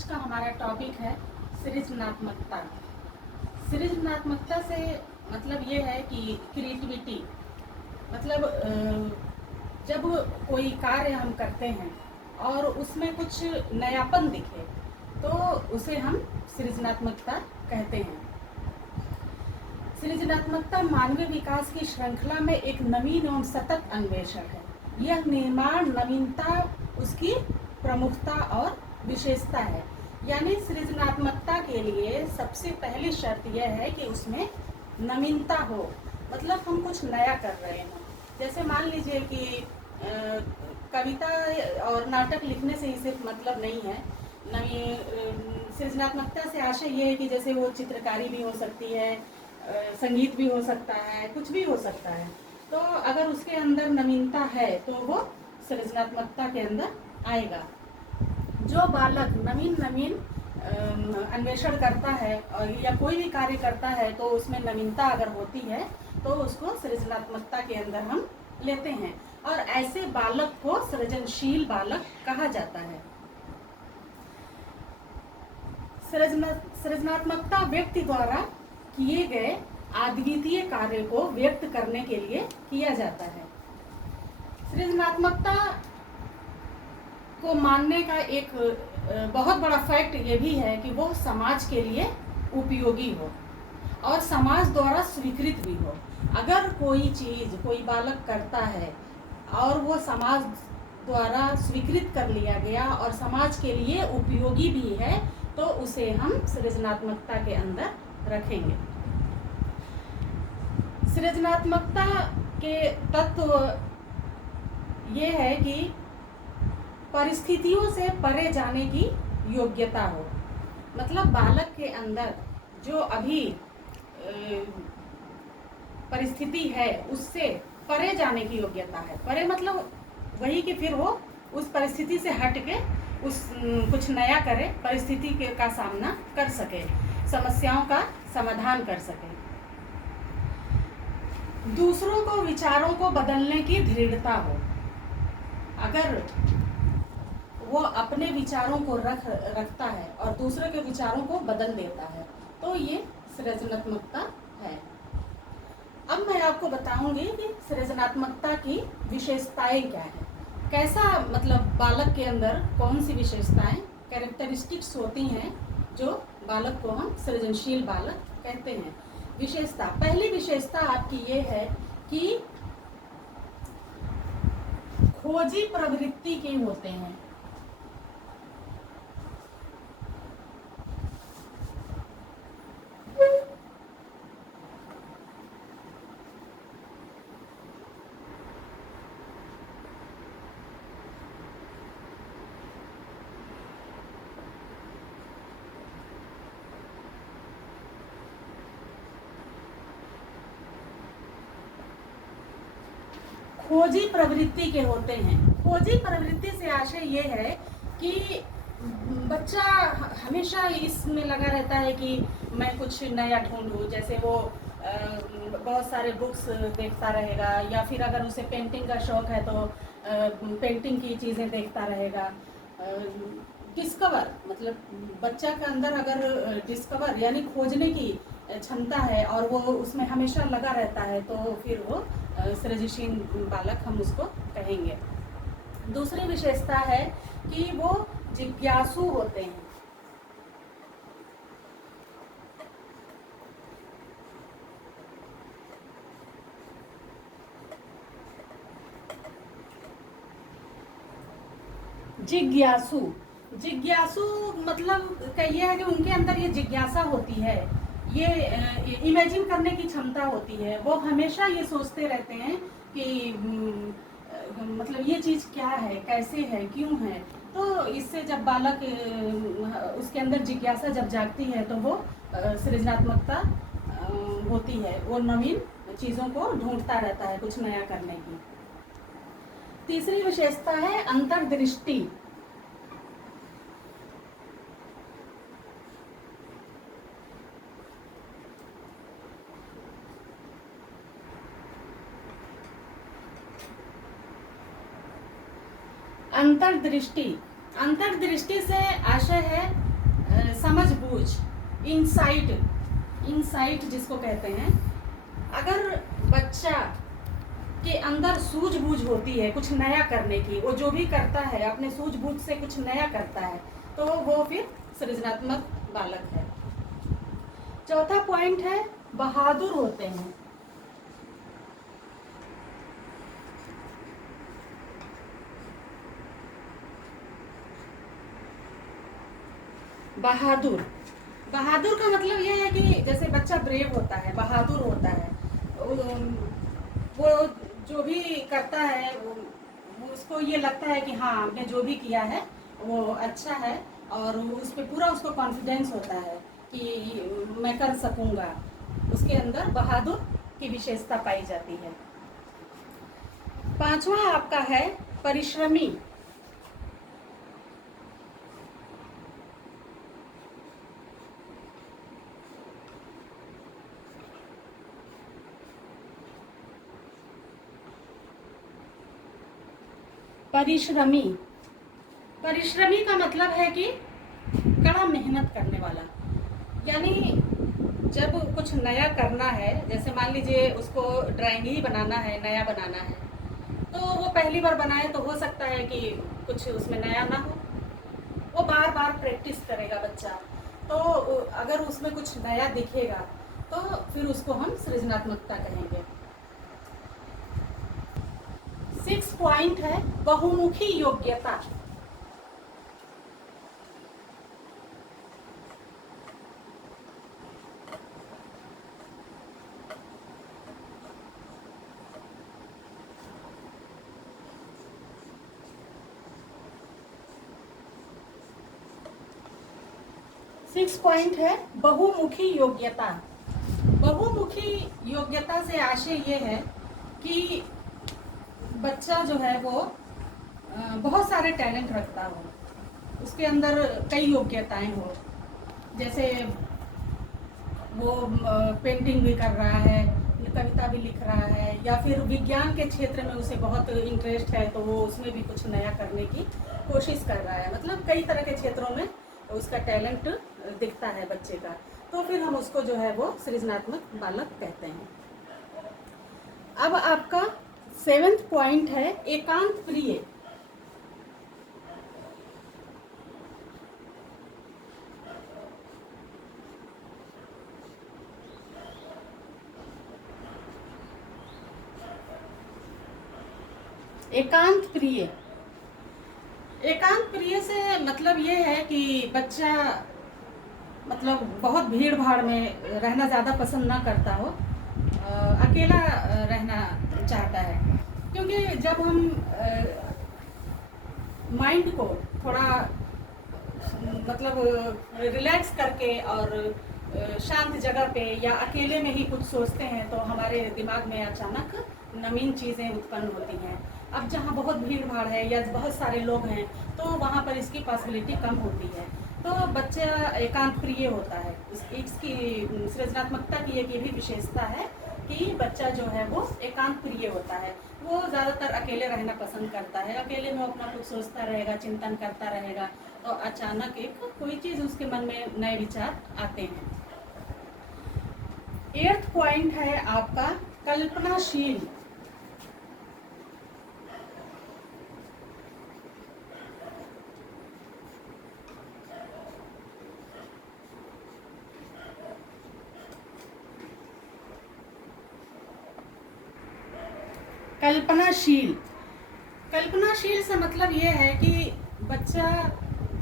आज का हमारा टॉपिक है सृजनात्मकता। सृजनात्मकता से मतलब ये है कि क्रिएटिविटी, मतलब जब कोई कार्य हम करते हैं और उसमें कुछ नयापन दिखे तो उसे हम सृजनात्मकता कहते हैं। सृजनात्मकता मानवीय विकास की श्रृंखला में एक नवीन एवं सतत अन्वेषण है। यह निर्माण नवीनता उसकी प्रमुखता और विशेषता है। यानी सृजनात्मकता के लिए सबसे पहली शर्त यह है कि उसमें नवीनता हो, मतलब हम कुछ नया कर रहे हैं। जैसे मान लीजिए कि कविता और नाटक लिखने से ही सिर्फ मतलब नहीं है। सृजनात्मकता से आशय ये है कि जैसे वो चित्रकारी भी हो सकती है, संगीत भी हो सकता है, कुछ भी हो सकता है। तो अगर उसके अंदर नवीनता है तो वो सृजनात्मकता के अंदर आएगा। जो बालक नवीन अन्वेषण करता है या कोई भी कार्य करता है तो उसमें नवीनता अगर होती है तो उसको सृजनात्मकता के अंदर हम लेते हैं, और ऐसे बालक को सृजनशील बालक कहा जाता है। सृजनात्मकता व्यक्ति द्वारा किए गए अद्वितीय कार्य को व्यक्त करने के लिए किया जाता है। सृजनात्मकता को मानने का एक बहुत बड़ा फैक्ट ये भी है कि वो समाज के लिए उपयोगी हो और समाज द्वारा स्वीकृत भी हो। अगर कोई चीज़ कोई बालक करता है और वो समाज द्वारा स्वीकृत कर लिया गया और समाज के लिए उपयोगी भी है तो उसे हम सृजनात्मकता के अंदर रखेंगे। सृजनात्मकता के तत्व ये है कि परिस्थितियों से परे जाने की योग्यता हो। मतलब बालक के अंदर जो अभी परिस्थिति है उससे परे जाने की योग्यता है। परे मतलब वही कि फिर वो उस परिस्थिति से हट के कुछ नया करे, परिस्थिति का सामना कर सके, समस्याओं का समाधान कर सके। दूसरों को विचारों को बदलने की दृढ़ता हो। अगर वो अपने विचारों को रखता है और दूसरे के विचारों को बदल देता है तो ये सृजनात्मकता है। अब मैं आपको बताऊंगी कि सृजनात्मकता की विशेषताएं क्या है, कैसा मतलब बालक के अंदर कौन सी विशेषताएं कैरेक्टरिस्टिक्स होती हैं जो बालक को हम सृजनशील बालक कहते हैं। विशेषता, पहली विशेषता आपकी ये है कि खोजी प्रवृत्ति के होते हैं। खोजी प्रवृत्ति के होते हैं। खोजी प्रवृत्ति से आशय ये है कि बच्चा हमेशा इसमें लगा रहता है कि मैं कुछ नया ढूंढूं। जैसे वो बहुत सारे बुक्स देखता रहेगा, या फिर अगर उसे पेंटिंग का शौक है तो पेंटिंग की चीज़ें देखता रहेगा। डिस्कवर मतलब बच्चा के अंदर अगर डिस्कवर यानी खोजने की क्षमता है और वो उसमें हमेशा लगा रहता है तो फिर वो सृजनशील बालक हम उसको कहेंगे। दूसरी विशेषता है कि वो जिज्ञासु होते हैं। जिज्ञासु मतलब ये है कि उनके अंदर ये जिज्ञासा होती है, ये इमेजिन करने की क्षमता होती है। वो हमेशा ये सोचते रहते हैं कि मतलब ये चीज़ क्या है, कैसे है, क्यों है। तो इससे जब बालक उसके अंदर जिज्ञासा जब जागती है तो वो सृजनात्मकता होती है। वो नवीन चीज़ों को ढूंढता रहता है कुछ नया करने की। तीसरी विशेषता है अंतर्दृष्टि। अंतर्दृष्टि से आशय है समझबूझ, इंसाइट, इंसाइट जिसको कहते हैं। अगर बच्चा के अंदर सूझबूझ होती है कुछ नया करने की, वो जो भी करता है अपने सूझबूझ से कुछ नया करता है, तो वो फिर सृजनात्मक बालक है। चौथा पॉइंट है बहादुर होते हैं। बहादुर, बहादुर का मतलब ये है कि जैसे बच्चा ब्रेव होता है, बहादुर होता है, वो जो भी करता है वो उसको ये लगता है कि हाँ हमने जो भी किया है वो अच्छा है, और उस पर पूरा उसको कॉन्फिडेंस होता है कि मैं कर सकूँगा। उसके अंदर बहादुर की विशेषता पाई जाती है। पांचवा आपका है परिश्रमी। परिश्रमी, परिश्रमी का मतलब है कि कड़ा मेहनत करने वाला। यानी जब कुछ नया करना है, जैसे मान लीजिए उसको ड्राइंग ही बनाना है, नया बनाना है, तो वो पहली बार बनाए तो हो सकता है कि कुछ उसमें नया ना हो, वो बार बार प्रैक्टिस करेगा बच्चा, तो अगर उसमें कुछ नया दिखेगा तो फिर उसको हम सृजनात्मकता कहेंगे। 6 पॉइंट है बहुमुखी योग्यता। सिक्स पॉइंट है बहुमुखी योग्यता। बहुमुखी योग्यता से आशय ये है कि बच्चा जो है वो बहुत सारे टैलेंट रखता हो, उसके अंदर कई योग्यताएं हो, जैसे वो पेंटिंग भी कर रहा है, कविता भी लिख रहा है, या फिर विज्ञान के क्षेत्र में उसे बहुत इंटरेस्ट है तो वो उसमें भी कुछ नया करने की कोशिश कर रहा है। मतलब कई तरह के क्षेत्रों में उसका टैलेंट दिखता है बच्चे का, तो फिर हम उसको जो है वो सृजनात्मक बालक कहते हैं। अब आपका 7th पॉइंट है एकांत प्रिय। एकांत प्रिय, एकांत प्रिय से मतलब ये है कि बच्चा मतलब बहुत भीड़ भाड़ में रहना ज़्यादा पसंद ना करता हो, अकेला रहना चाहता है। क्योंकि जब हम माइंड को थोड़ा मतलब रिलैक्स करके और शांत जगह पे या अकेले में ही कुछ सोचते हैं तो हमारे दिमाग में अचानक नवीन चीज़ें उत्पन्न होती हैं। अब जहाँ बहुत भीड़ भाड़ है या बहुत सारे लोग हैं तो वहाँ पर इसकी पॉसिबिलिटी कम होती है, तो बच्चा एकांत प्रिय होता है। इसकी सृजनात्मकता की एक ये भी विशेषता है कि बच्चा जो है वो एकांत प्रिय होता है। वो ज़्यादातर अकेले रहना पसंद करता है, अकेले में अपना कुछ सोचता रहेगा, चिंतन करता रहेगा, तो अचानक एक कोई चीज़ उसके मन में नए विचार आते हैं। 8th पॉइंट है आपका कल्पनाशील। कल्पनाशील, कल्पनाशील से मतलब ये है कि बच्चा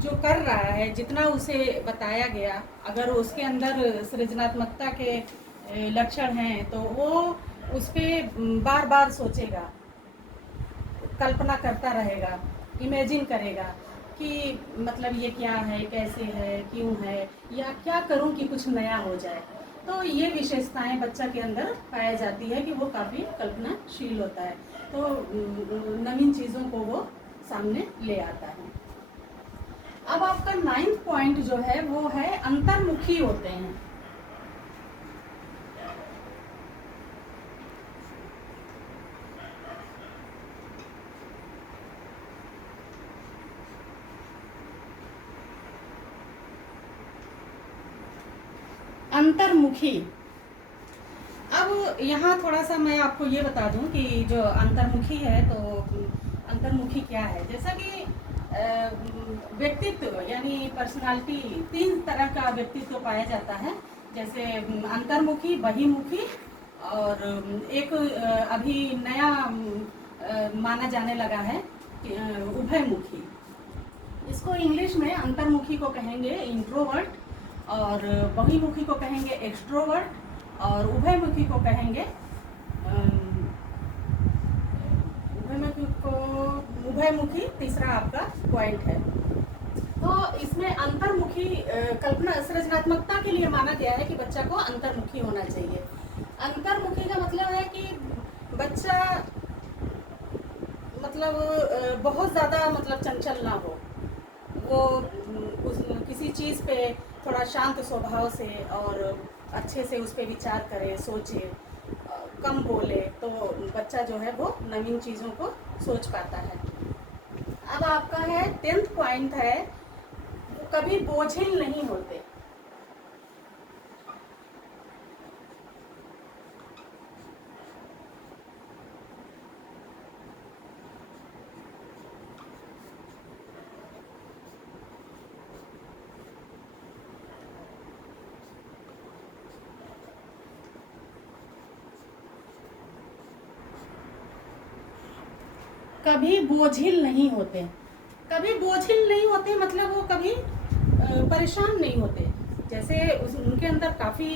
जो कर रहा है, जितना उसे बताया गया, अगर उसके अंदर सृजनात्मकता के लक्षण हैं तो वो उस पर बार बार सोचेगा, कल्पना करता रहेगा, इमेजिन करेगा कि मतलब ये क्या है, कैसे है, क्यों है, या क्या करूं कि कुछ नया हो जाए। तो ये विशेषताएं बच्चा के अंदर पाई जाती है कि वो काफ़ी कल्पनाशील होता है, तो नवीन चीज़ों को वो सामने ले आता है। अब आपका 9th पॉइंट जो है वो है अंतर्मुखी होते हैं। अंतर्मुखी। अब यहाँ थोड़ा सा मैं आपको ये बता दूं कि जो अंतर्मुखी है तो अंतर्मुखी क्या है। जैसा कि व्यक्तित्व यानी पर्सनालिटी, 3 तरह का व्यक्तित्व पाया जाता है। जैसे अंतर्मुखी, बहिर्मुखी और एक अभी नया माना जाने लगा है उभयमुखी। इसको इंग्लिश में अंतर्मुखी को कहेंगे इंट्रोवर्ट और बहिर्मुखी को कहेंगे एक्सट्रोवर्ट और उभयमुखी को कहेंगे उभयमुखी तीसरा आपका पॉइंट है। तो इसमें अंतर्मुखी कल्पना सृजनात्मकता के लिए माना गया है कि बच्चा को अंतर्मुखी होना चाहिए। अंतर्मुखी का मतलब है कि बच्चा मतलब बहुत ज़्यादा मतलब चंचल ना हो, वो किसी चीज़ पे थोड़ा शांत स्वभाव से और अच्छे से उस पर विचार करे, सोचे, कम बोले, तो बच्चा जो है वो नवीन चीज़ों को सोच पाता है। अब आपका है 10th पॉइंट है, कभी बोझिल नहीं होते। कभी बोझिल नहीं होते। कभी बोझिल नहीं होते मतलब वो कभी परेशान नहीं होते। जैसे उनके अंदर काफ़ी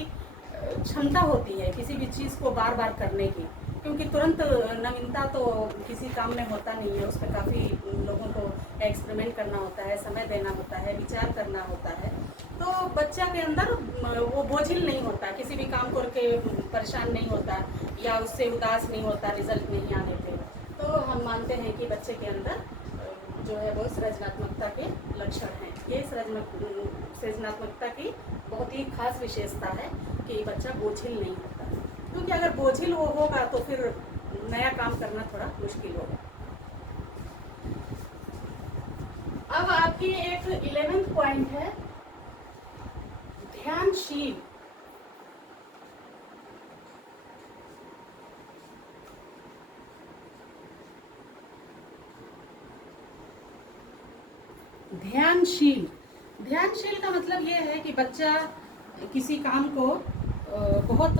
क्षमता होती है किसी भी चीज़ को बार बार करने की, क्योंकि तुरंत नवीनता तो किसी काम में होता नहीं है। उस पर काफ़ी लोगों को एक्सपेरिमेंट करना होता है, समय देना होता है, विचार करना होता है। तो बच्चा के अंदर वो बोझिल नहीं होता, किसी भी काम करके परेशान नहीं होता या उससे उदास नहीं होता रिजल्ट नहीं आने पे। तो हम मानते हैं कि बच्चे के अंदर जो है वो सृजनात्मकता के लक्षण हैं। ये सृजनात्मकता की बहुत ही खास विशेषता है कि बच्चा बोझिल नहीं होता, क्योंकि अगर बोझिल वो होगा तो फिर नया काम करना थोड़ा मुश्किल होगा। अब आपकी एक 11th पॉइंट है ध्यानशील। ध्यानशील, ध्यानशील का मतलब ये है कि बच्चा किसी काम को बहुत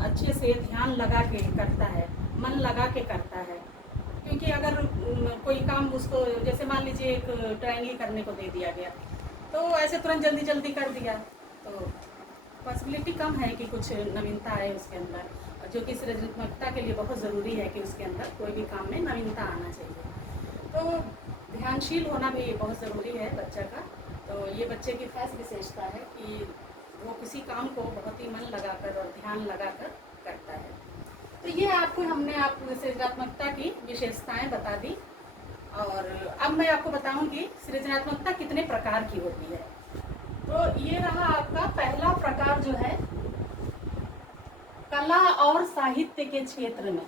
अच्छे से ध्यान लगा के करता है, मन लगा के करता है। क्योंकि अगर कोई काम उसको, जैसे मान लीजिए एक ड्राइंग ही करने को दे दिया गया, तो ऐसे तुरंत जल्दी जल्दी कर दिया तो पॉसिबिलिटी कम है कि कुछ नवीनता आए उसके अंदर, जो कि सृजनात्मकता के लिए बहुत ज़रूरी है कि उसके अंदर कोई भी काम में नवीनता आना चाहिए। तो ध्यानशील होना भी बहुत ज़रूरी है बच्चा का। तो ये बच्चे की खास विशेषता है कि वो किसी काम को बहुत ही मन लगाकर और ध्यान लगाकर करता है। तो ये आपको हमने सृजनात्मकता की विशेषताएं बता दी। और अब मैं आपको बताऊंगी सृजनात्मकता कितने प्रकार की होती है। तो ये रहा आपका पहला प्रकार जो है कला और साहित्य के क्षेत्र में।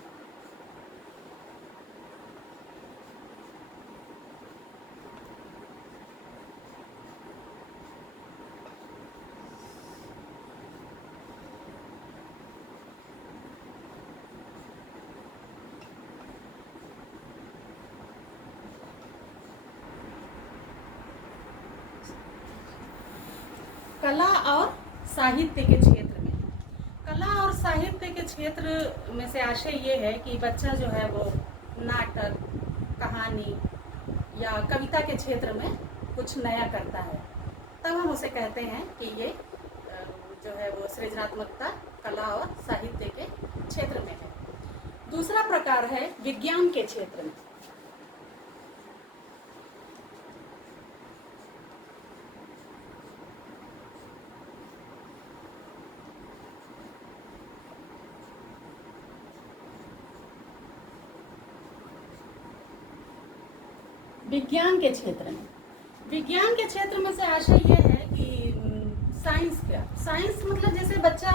कला और साहित्य के क्षेत्र में, कला और साहित्य के क्षेत्र में से आशय ये है कि बच्चा जो है वो नाटक, कहानी या कविता के क्षेत्र में कुछ नया करता है, तब हम उसे कहते हैं कि ये जो है वो सृजनात्मकता कला और साहित्य के क्षेत्र में है। दूसरा प्रकार है विज्ञान के क्षेत्र में। विज्ञान के क्षेत्र में, विज्ञान के क्षेत्र में से आशय ये है कि साइंस का, साइंस मतलब जैसे बच्चा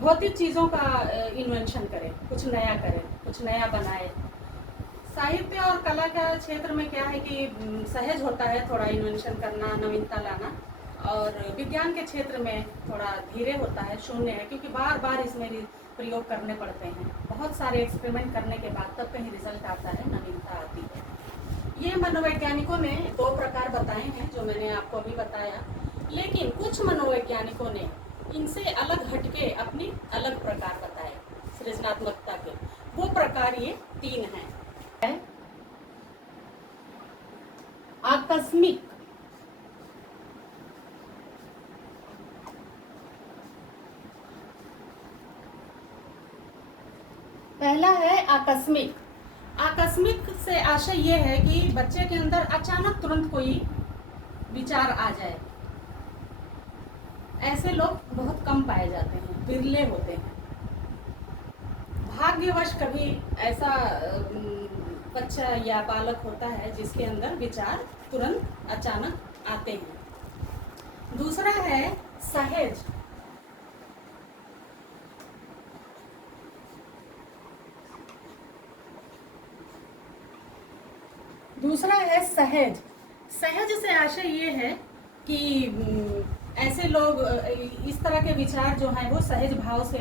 भौतिक चीज़ों का इन्वेंशन करे, कुछ नया करे, कुछ नया बनाए। साहित्य और कला का क्षेत्र में क्या है कि सहज होता है थोड़ा इन्वेंशन करना, नवीनता लाना। और विज्ञान के क्षेत्र में थोड़ा धीरे होता है, शून्य है, क्योंकि बार बार इसमें प्रयोग करने पड़ते हैं। बहुत सारे एक्सपेरिमेंट करने के बाद तब कहीं रिजल्ट आता है, नवीनता आती है। ये मनोवैज्ञानिकों ने 2 प्रकार बताए हैं जो मैंने आपको अभी बताया, लेकिन कुछ मनोवैज्ञानिकों ने इनसे अलग हटके अपनी अलग प्रकार बताए सृजनात्मकता के। वो प्रकार ये 3 हैं। आकस्मिक, पहला है आकस्मिक। आकस्मिक से आशय ये है कि बच्चे के अंदर अचानक तुरंत कोई विचार आ जाए। ऐसे लोग बहुत कम पाए जाते हैं, विरले होते हैं। भाग्यवश कभी ऐसा बच्चा या बालक होता है जिसके अंदर विचार तुरंत अचानक आते हैं। दूसरा है सहज। दूसरा है सहज। सहज से आशय ये है कि ऐसे लोग, इस तरह के विचार जो हैं वो सहज भाव से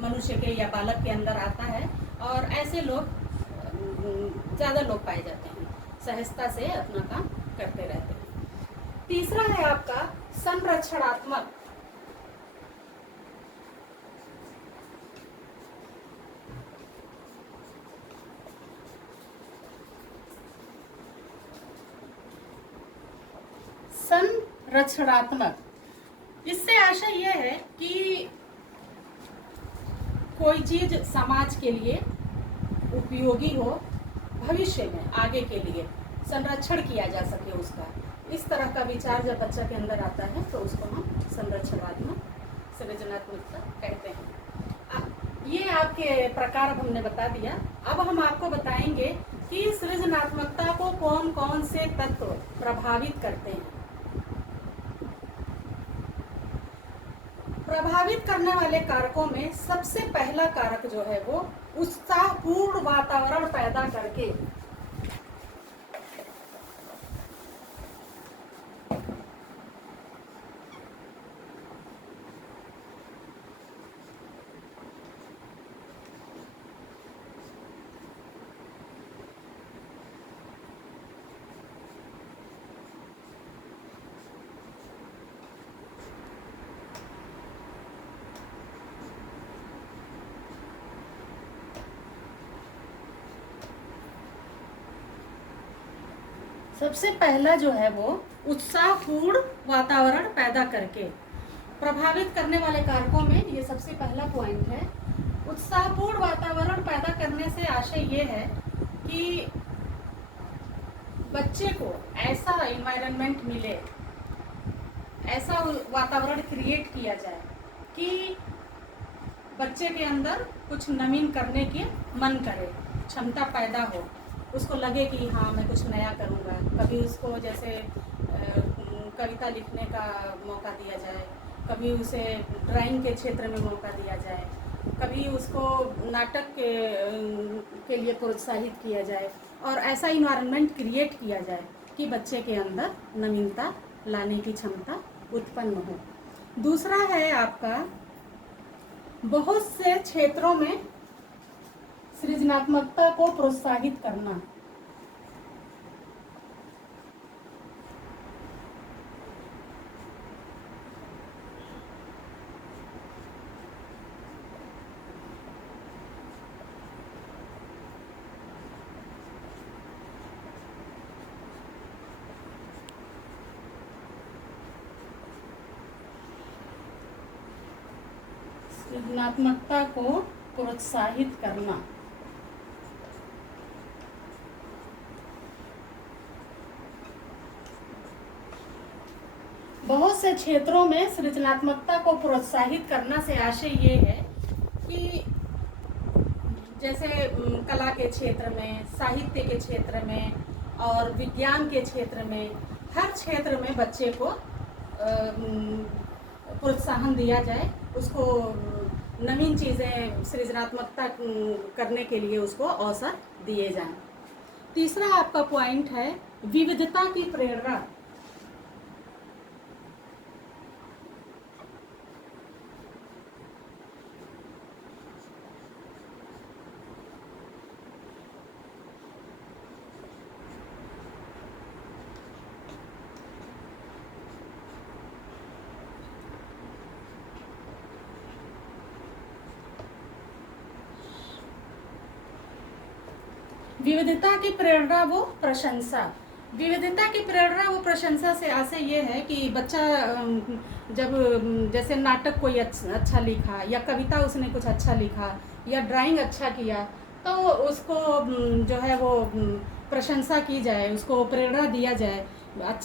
मनुष्य के या बालक के अंदर आता है, और ऐसे लोग ज़्यादा लोग पाए जाते हैं, सहजता से अपना काम करते रहते हैं। तीसरा है आपका संरक्षणात्मक। संरक्षणात्मक, इससे आशय यह है कि कोई चीज समाज के लिए उपयोगी हो, भविष्य में आगे के लिए संरक्षण किया जा सके उसका, इस तरह का विचार जब बच्चा के अंदर आता है तो उसको हम संरक्षणात्मक सृजनात्मकता कहते हैं। ये आपके प्रकार हमने बता दिया। अब हम आपको बताएंगे कि सृजनात्मकता को कौन कौन से तत्व प्रभावित करते हैं। प्रभावित करने वाले कारकों में सबसे पहला कारक जो है वो उत्साहपूर्ण वातावरण पैदा करके सबसे पहला जो है वो उत्साहपूर्ण वातावरण पैदा करके प्रभावित करने वाले कारकों में ये सबसे पहला पॉइंट है। उत्साहपूर्ण वातावरण पैदा करने से आशय ये है कि बच्चे को ऐसा एनवायरनमेंट मिले, ऐसा वातावरण क्रिएट किया जाए कि बच्चे के अंदर कुछ नवीन करने की मन करे, क्षमता पैदा हो, उसको लगे कि हाँ मैं कुछ नया करूँगा। कभी उसको जैसे कविता लिखने का मौका दिया जाए, कभी उसे ड्राइंग के क्षेत्र में मौका दिया जाए, कभी उसको नाटक के लिए प्रोत्साहित किया जाए, और ऐसा इन्वायरमेंट क्रिएट किया जाए कि बच्चे के अंदर नवीनता लाने की क्षमता उत्पन्न हो। दूसरा है आपका बहुत से क्षेत्रों में सृजनात्मकता को प्रोत्साहित करना। सृजनात्मकता को प्रोत्साहित करना। बहुत से क्षेत्रों में सृजनात्मकता को प्रोत्साहित करना से आशय ये है कि जैसे कला के क्षेत्र में, साहित्य के क्षेत्र में और विज्ञान के क्षेत्र में, हर क्षेत्र में बच्चे को प्रोत्साहन दिया जाए, उसको नवीन चीज़ें सृजनात्मकता करने के लिए उसको अवसर दिए जाएं। तीसरा आपका पॉइंट है विविधता की प्रेरणा। विविधता की प्रेरणा वो प्रशंसा। विविधता की प्रेरणा वो प्रशंसा से आशय ये है कि बच्चा जब जैसे नाटक कोई अच्छा लिखा या कविता उसने कुछ अच्छा लिखा या ड्राइंग अच्छा किया, तो उसको जो है वो प्रशंसा की जाए, उसको प्रेरणा दिया जाए,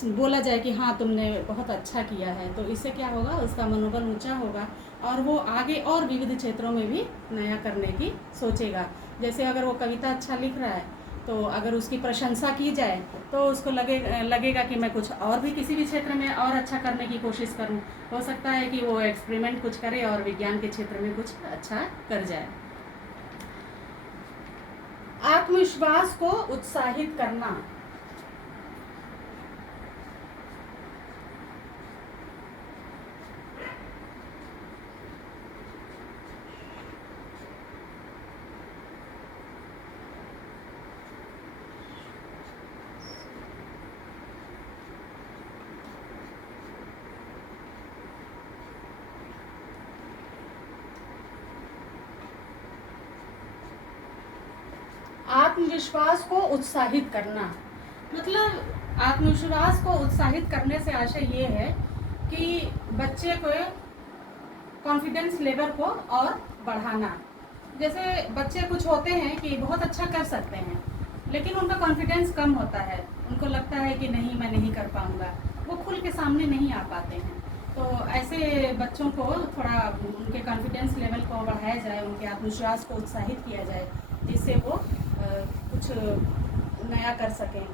बोला जाए कि हाँ तुमने बहुत अच्छा किया है। तो इससे क्या होगा, उसका मनोबल ऊंचा होगा और वो आगे और विविध क्षेत्रों में भी नया करने की सोचेगा। जैसे अगर वो कविता अच्छा लिख रहा है तो अगर उसकी प्रशंसा की जाए तो उसको लगेगा कि मैं कुछ और भी किसी भी क्षेत्र में और अच्छा करने की कोशिश करूं। हो सकता है कि वो एक्सपेरिमेंट कुछ करे और विज्ञान के क्षेत्र में कुछ अच्छा कर जाए। आत्मविश्वास को उत्साहित करना। आत्मविश्वास को उत्साहित करना मतलब आत्मविश्वास को उत्साहित करने से आशय ये है कि बच्चे को कॉन्फिडेंस लेवल को और बढ़ाना। जैसे बच्चे कुछ होते हैं कि बहुत अच्छा कर सकते हैं लेकिन उनका कॉन्फिडेंस कम होता है, उनको लगता है कि नहीं मैं नहीं कर पाऊँगा, वो खुल के सामने नहीं आ पाते हैं। तो ऐसे बच्चों को थोड़ा उनके कॉन्फिडेंस लेवल को बढ़ाया जाए, उनके आत्मविश्वास को उत्साहित किया जाए, जिससे वो कुछ नया कर सकें,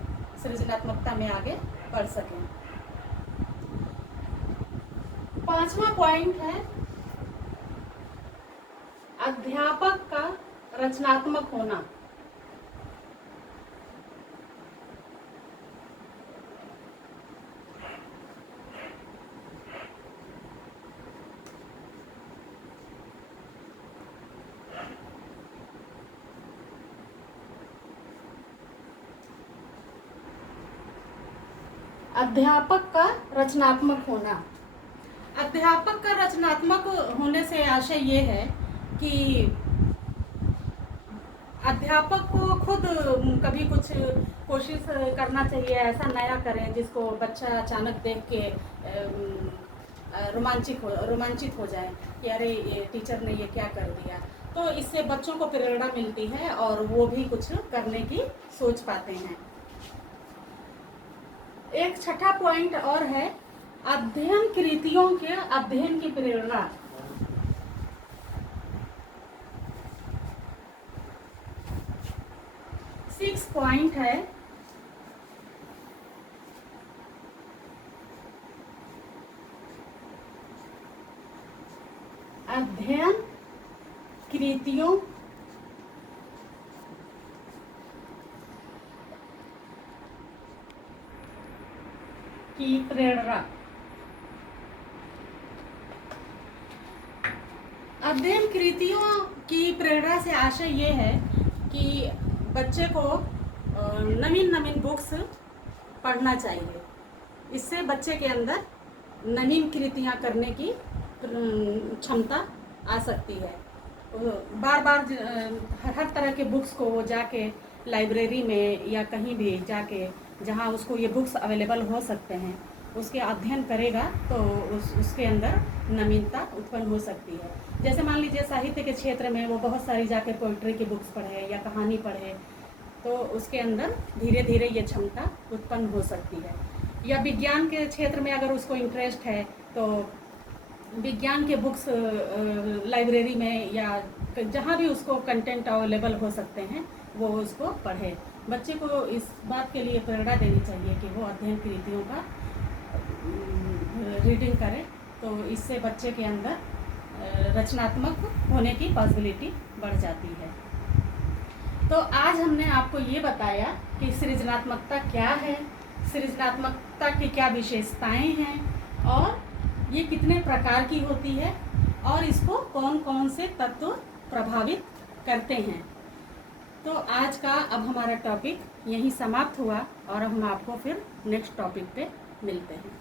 सृजनात्मकता में आगे बढ़ सकें। 5वां पॉइंट है अध्यापक का रचनात्मक होना। अध्यापक का रचनात्मक होना। अध्यापक का रचनात्मक होने से आशय ये है कि अध्यापक को खुद कभी कुछ कोशिश करना चाहिए, ऐसा नया करें जिसको बच्चा अचानक देख के रोमांचित हो जाए कि अरे ये टीचर ने ये क्या कर दिया। तो इससे बच्चों को प्रेरणा मिलती है और वो भी कुछ करने की सोच पाते हैं। एक 6ठा पॉइंट और है अध्ययन कृतियों के अध्ययन की प्रेरणा। सिक्स पॉइंट है अध्ययन कृतियों की प्रेरणा। अध्ययन कृतियों की प्रेरणा से आशय ये है कि बच्चे को नवीन नवीन बुक्स पढ़ना चाहिए। इससे बच्चे के अंदर नवीन कृतियाँ करने की क्षमता आ सकती है। बार बार हर तरह के बुक्स को वो जाके लाइब्रेरी में या कहीं भी जाके जहाँ उसको ये बुक्स अवेलेबल हो सकते हैं उसके अध्ययन करेगा तो उसके अंदर नवीनता उत्पन्न हो सकती है। जैसे मान लीजिए साहित्य के क्षेत्र में वो बहुत सारी जाके पोइट्री की बुक्स पढ़े या कहानी पढ़े तो उसके अंदर धीरे धीरे ये क्षमता उत्पन्न हो सकती है। या विज्ञान के क्षेत्र में अगर उसको इंटरेस्ट है तो विज्ञान के बुक्स लाइब्रेरी में या जहाँ भी उसको कंटेंट अवेलेबल हो सकते हैं वो उसको पढ़े। बच्चे को इस बात के लिए प्रेरणा देनी चाहिए कि वो अध्ययन कृतियों का रीडिंग करे, तो इससे बच्चे के अंदर रचनात्मक होने की पॉसिबिलिटी बढ़ जाती है। तो आज हमने आपको ये बताया कि सृजनात्मकता क्या है, सृजनात्मकता की क्या विशेषताएं हैं और ये कितने प्रकार की होती है और इसको कौन कौन से तत्व प्रभावित करते हैं। तो आज का अब हमारा टॉपिक यहीं समाप्त हुआ और हम आपको फिर नेक्स्ट टॉपिक पे मिलते हैं।